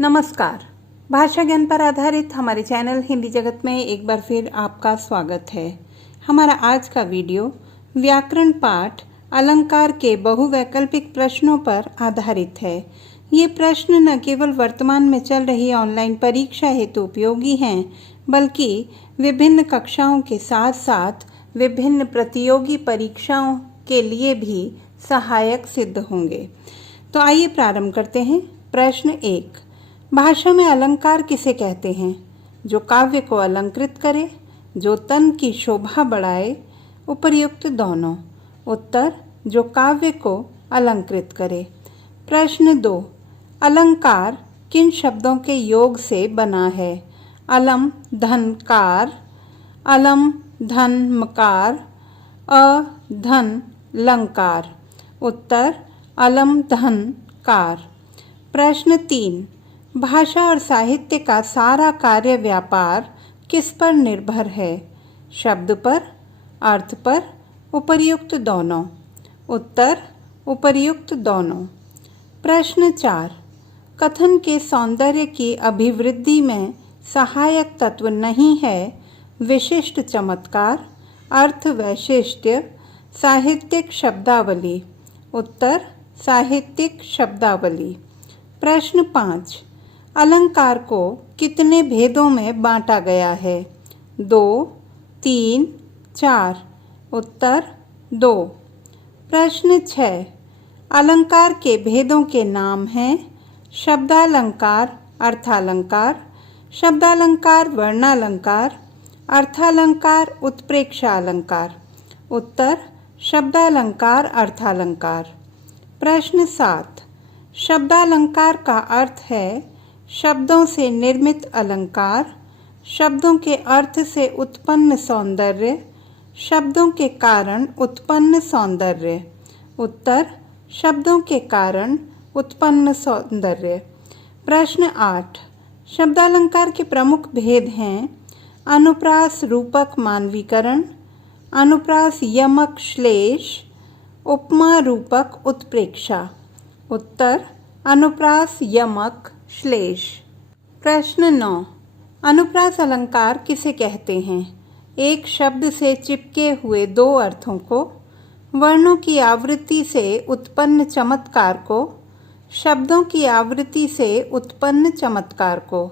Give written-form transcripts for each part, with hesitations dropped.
नमस्कार। भाषा ज्ञान पर आधारित हमारे चैनल हिंदी जगत में एक बार फिर आपका स्वागत है। हमारा आज का वीडियो व्याकरण पाठ अलंकार के बहुवैकल्पिक प्रश्नों पर आधारित है। ये प्रश्न न केवल वर्तमान में चल रही ऑनलाइन परीक्षा हेतु उपयोगी हैं, बल्कि विभिन्न कक्षाओं के साथ साथ विभिन्न प्रतियोगी परीक्षाओं के लिए भी सहायक सिद्ध होंगे। तो आइए प्रारंभ करते हैं। प्रश्न 1, भाषा में अलंकार किसे कहते हैं? जो काव्य को अलंकृत करे, जो तन की शोभा बढ़ाए, उपर्युक्त दोनों। उत्तर, जो काव्य को अलंकृत करे। प्रश्न 2, अलंकार किन शब्दों के योग से बना है? अलम धन कार, अलम धन मकार, अ धन लंकार। उत्तर, अलम धन कार। प्रश्न 3, भाषा और साहित्य का सारा कार्य व्यापार किस पर निर्भर है? शब्द पर, अर्थ पर, उपर्युक्त दोनों। उत्तर, उपर्युक्त दोनों। प्रश्न 4, कथन के सौंदर्य की अभिवृद्धि में सहायक तत्व नहीं है विशिष्ट चमत्कार, अर्थ वैशिष्ट्य, साहित्यिक शब्दावली। उत्तर, साहित्यिक शब्दावली। प्रश्न 5, अलंकार को कितने भेदों में बांटा गया है? 2, 3, 4। उत्तर, 2। प्रश्न 6, अलंकार के भेदों के नाम हैं? शब्दालंकार, अर्थालंकार, शब्दालंकार वर्णालंकार, अर्थालंकार उत्प्रेक्षालंकार। उत्तर, शब्दालंकार अर्थालंकार। प्रश्न 7, शब्दालंकार का अर्थ है शब्दों से निर्मित अलंकार, शब्दों के अर्थ से उत्पन्न सौंदर्य, शब्दों के कारण उत्पन्न सौंदर्य। उत्तर, शब्दों के कारण उत्पन्न सौंदर्य। प्रश्न 8, शब्दालंकार के प्रमुख भेद हैं? अनुप्रास रूपक मानवीकरण, अनुप्रास यमक श्लेष, उपमा रूपक उत्प्रेक्षा। उत्तर, अनुप्रास यमक श्लेष। प्रश्न 9, अनुप्रास अलंकार किसे कहते हैं? एक शब्द से चिपके हुए दो अर्थों को, वर्णों की आवृत्ति से उत्पन्न चमत्कार को, शब्दों की आवृत्ति से उत्पन्न चमत्कार को।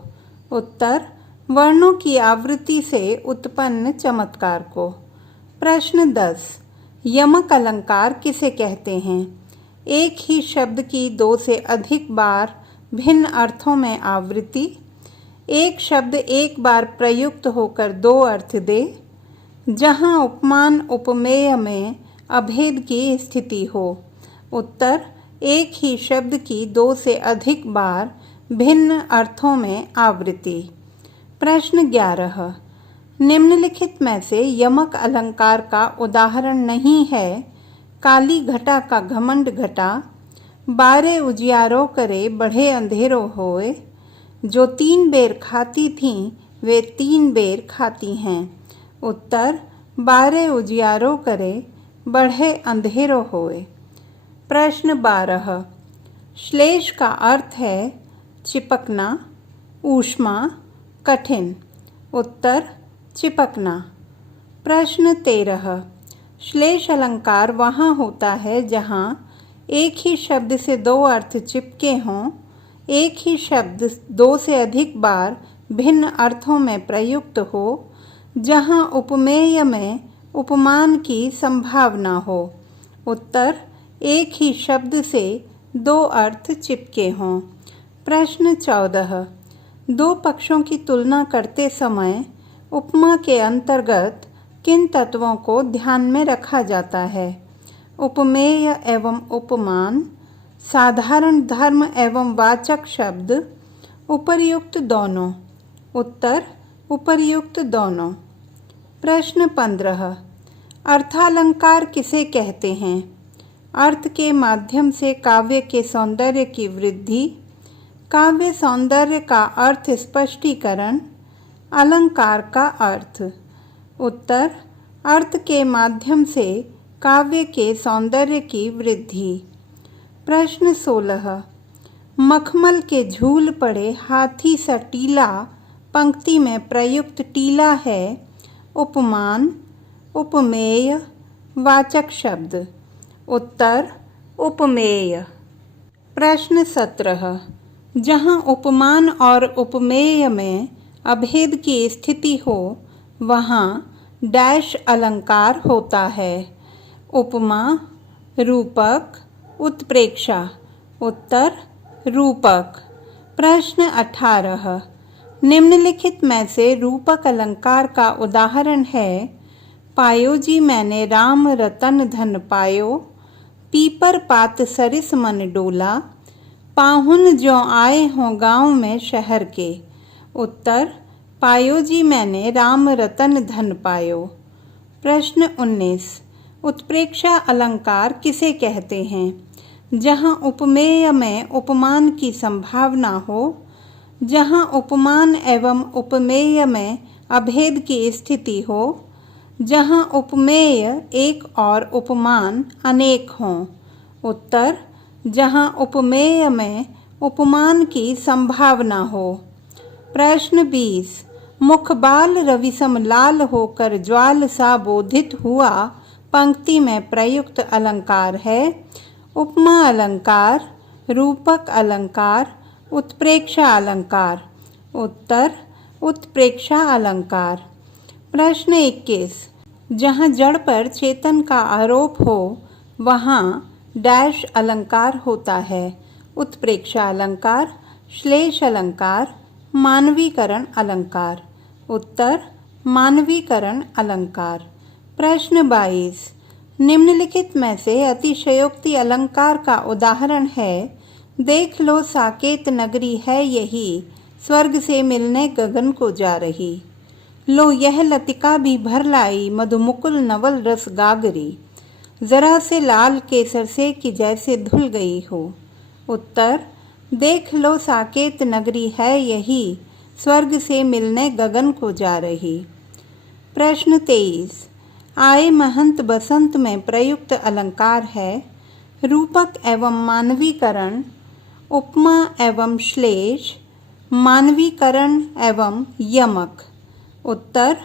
उत्तर, वर्णों की आवृत्ति से उत्पन्न चमत्कार को। प्रश्न 10, यमक अलंकार किसे कहते हैं? एक ही शब्द की दो से अधिक बार भिन्न अर्थों में आवृत्ति, एक शब्द एक बार प्रयुक्त होकर दो अर्थ दे, जहां उपमान उपमेय में अभेद की स्थिति हो। उत्तर, एक ही शब्द की दो से अधिक बार भिन्न अर्थों में आवृत्ति। प्रश्न 11, निम्नलिखित में से यमक अलंकार का उदाहरण नहीं है? काली घटा का घमंड घटा, बारे उजियारो करे बढ़े अंधेरो होए, जो 3 बेर खाती थीं वे 3 बेर खाती हैं। उत्तर, बारे उजियारो करे बढ़े अंधेरो होए। प्रश्न 12, श्लेष का अर्थ है चिपकना, ऊष्मा, कठिन। उत्तर, चिपकना। प्रश्न 13, श्लेष अलंकार वहाँ होता है जहाँ एक ही शब्द से दो अर्थ चिपके हों, एक ही शब्द दो से अधिक बार भिन्न अर्थों में प्रयुक्त हो, जहाँ उपमेय में उपमान की संभावना हो। उत्तर, एक ही शब्द से दो अर्थ चिपके हों। प्रश्न 14, दो पक्षों की तुलना करते समय उपमा के अंतर्गत किन तत्वों को ध्यान में रखा जाता है? उपमेय एवं उपमान, साधारण धर्म एवं वाचक शब्द, उपर्युक्त दोनों। उत्तर, उपर्युक्त दोनों। प्रश्न 15, अर्थालंकार किसे कहते हैं? अर्थ के माध्यम से काव्य के सौंदर्य की वृद्धि, काव्य सौंदर्य का अर्थ स्पष्टीकरण, अलंकार का अर्थ। उत्तर, अर्थ के माध्यम से काव्य के सौंदर्य की वृद्धि। प्रश्न 16, मखमल के झूल पड़े हाथी सा टीला पंक्ति में प्रयुक्त टीला है उपमान, उपमेय, वाचक शब्द। उत्तर उपमेय। प्रश्न 17। जहाँ उपमान और उपमेय में अभेद की स्थिति हो वहाँ डैश अलंकार होता है। उपमा, रूपक, उत्प्रेक्षा। उत्तर रूपक। प्रश्न 18। निम्नलिखित में से रूपक अलंकार का उदाहरण है पायो जी मैंने राम रतन धन पायो, पीपर पात सरिस मन डोला, पाहुन जो आए हों गाँव में शहर के। उत्तर पायो जी मैंने राम रतन धन पायो। प्रश्न 19। उत्प्रेक्षा अलंकार किसे कहते हैं? जहाँ उपमेय में उपमान की संभावना हो, जहाँ उपमान एवं उपमेय में अभेद की स्थिति हो, जहाँ उपमेय एक और उपमान अनेक हों। उत्तर जहाँ उपमेय में उपमान की संभावना हो। प्रश्न 20। मुखबाल रविसम लाल होकर ज्वाल सा बोधित हुआ पंक्ति में प्रयुक्त अलंकार है उपमा अलंकार, रूपक अलंकार, उत्प्रेक्षा अलंकार। उत्तर उत्प्रेक्षा अलंकार। प्रश्न 21। जहाँ जड़ पर चेतन का आरोप हो वहाँ डैश अलंकार होता है उत्प्रेक्षा अलंकार, श्लेष अलंकार, मानवीकरण अलंकार। उत्तर मानवीकरण अलंकार। प्रश्न 22। निम्नलिखित में से अतिशयोक्ति अलंकार का उदाहरण है देख लो साकेत नगरी है यही, स्वर्ग से मिलने गगन को जा रही। लो यह लतिका भी भर लाई मधुमुकुल नवल रस गागरी, जरा से लाल केसर से कि जैसे धुल गई हो। उत्तर देख लो साकेत नगरी है यही, स्वर्ग से मिलने गगन को जा रही। प्रश्न 23। आए महंत बसंत में प्रयुक्त अलंकार है रूपक एवं मानवीकरण, उपमा एवं श्लेष, मानवीकरण एवं यमक। उत्तर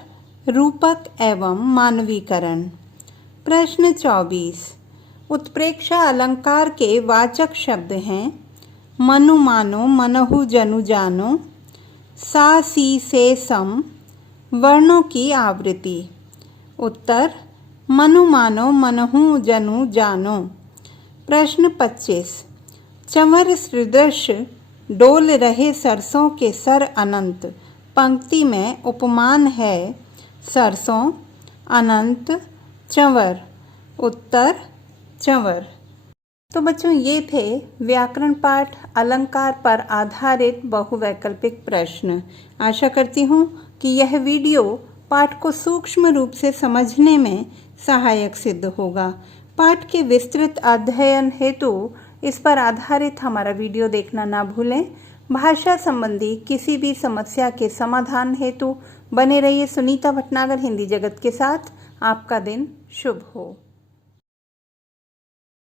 रूपक एवं मानवीकरण। प्रश्न 24। उत्प्रेक्षा अलंकार के वाचक शब्द हैं मनु मानो, मनहु जनु जानो, सा सी से सम, वर्णों की आवृत्ति। उत्तर मनु मानो, मनहु जनु जानो। प्रश्न 25। चंवर सदृश डोल रहे सरसों के सर अनंत पंक्ति में उपमान है सरसों, अनंत, चंवर। उत्तर चंवर। तो बच्चों ये थे व्याकरण पाठ अलंकार पर आधारित बहुवैकल्पिक प्रश्न। आशा करती हूँ कि यह वीडियो पाठ को सूक्ष्म रूप से समझने में सहायक सिद्ध होगा। पाठ के विस्तृत अध्ययन हेतु इस पर आधारित हमारा वीडियो देखना ना भूलें। भाषा संबंधी किसी भी समस्या के समाधान हेतु बने रहिए सुनीता भटनागर हिंदी जगत के साथ। आपका दिन शुभ हो।